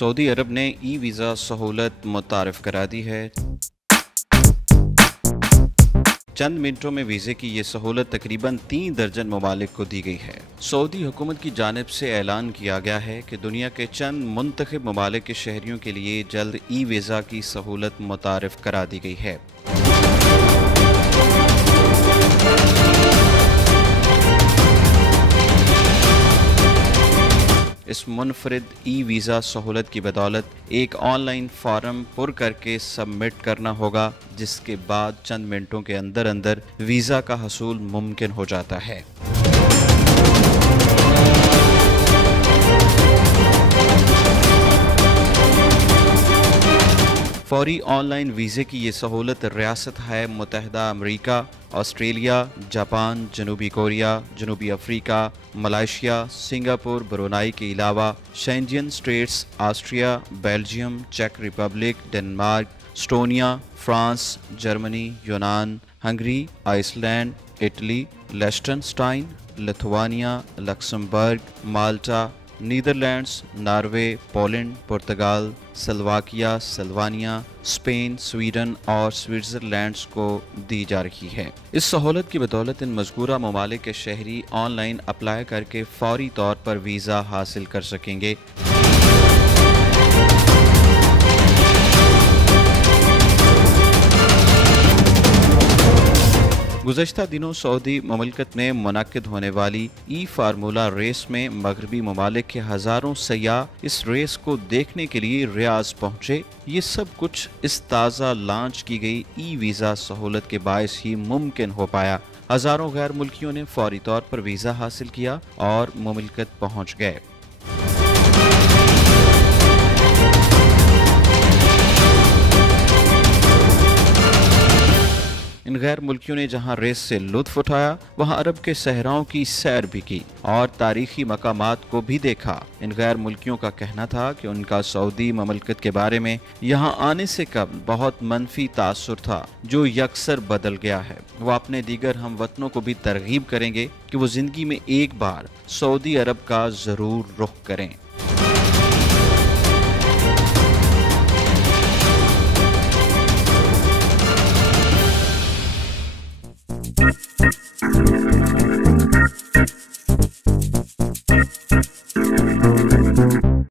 Saudi अरब ने e visa सहूलत मुतारिफ करा दी है। चंद मिनटों में वीज़े की ये सहूलत तकरीबन 3 दर्जन ममालिक को दी गई है। सऊदी हुकूमत की जानिब से ऐलान किया गया है कि दुनिया के चंद मुंतखब ममालिक के शहरियों के लिए जल्द ई वीज़ा की सहूलत मुतारिफ करा दी गई है। इस मुनफरिद ई वीज़ा सहूलत की बदौलत एक ऑनलाइन फॉर्म पुर करके सबमिट करना होगा, जिसके बाद चंद मिनटों के अंदर अंदर वीज़ा का हसूल मुमकिन हो जाता है। फौरी ऑनलाइन वीज़े की ये सहूलत रियासत है मुत्तहिदा अमरीका, ऑस्ट्रेलिया, जापान, जनूबी कोरिया, जनूबी अफ्रीका, मलेशिया, सिंगापुर, ब्रुनाई के अलावा शेंजन स्टेट्स, ऑस्ट्रिया, बेल्जियम, चेक Republic, Denmark, Estonia, France, Germany, यूनान, हंगरी, आइसलैंड, इटली, लिechtenstein, Lithuania, Luxembourg, Malta, Netherlands, Norway, Poland, Portugal, Slovakia, Slovenia, Spain, Sweden और Switzerland को दी जा रही है। इस सहूलत की बदौलत इन मज़कूरा ममालिक के शहरी ऑनलाइन अप्लाई करके फौरी तौर पर वीज़ा हासिल कर सकेंगे। गुज़श्ता दिनों सऊदी ममलकत में मुनक्किद होने वाली ई फार्मूला रेस में मगरबी ममालिक के हज़ारों सयाह इस रेस को देखने के लिए रियाज पहुँचे। ये सब कुछ इस ताज़ा लॉन्च की गई ई वीज़ा सहूलत के बायस ही मुमकिन हो पाया। हज़ारों गैर मुल्कियों ने फौरी तौर पर वीज़ा हासिल किया और ममलकत पहुँच गए। इन गैर मुल्कियों ने जहां रेस से लुत्फ उठाया, वहां अरब के सहराओं की सैर भी की और तारीखी मकामात को भी देखा। इन गैर मुल्कियों का कहना था कि उनका सऊदी ममलकत के बारे में यहां आने से कबल बहुत मनफी तासुर था, जो यकसर बदल गया है। वो अपने दीगर हम वतनों को भी तरगीब करेंगे कि वो जिंदगी में एक बार सऊदी अरब का जरूर रुख करें।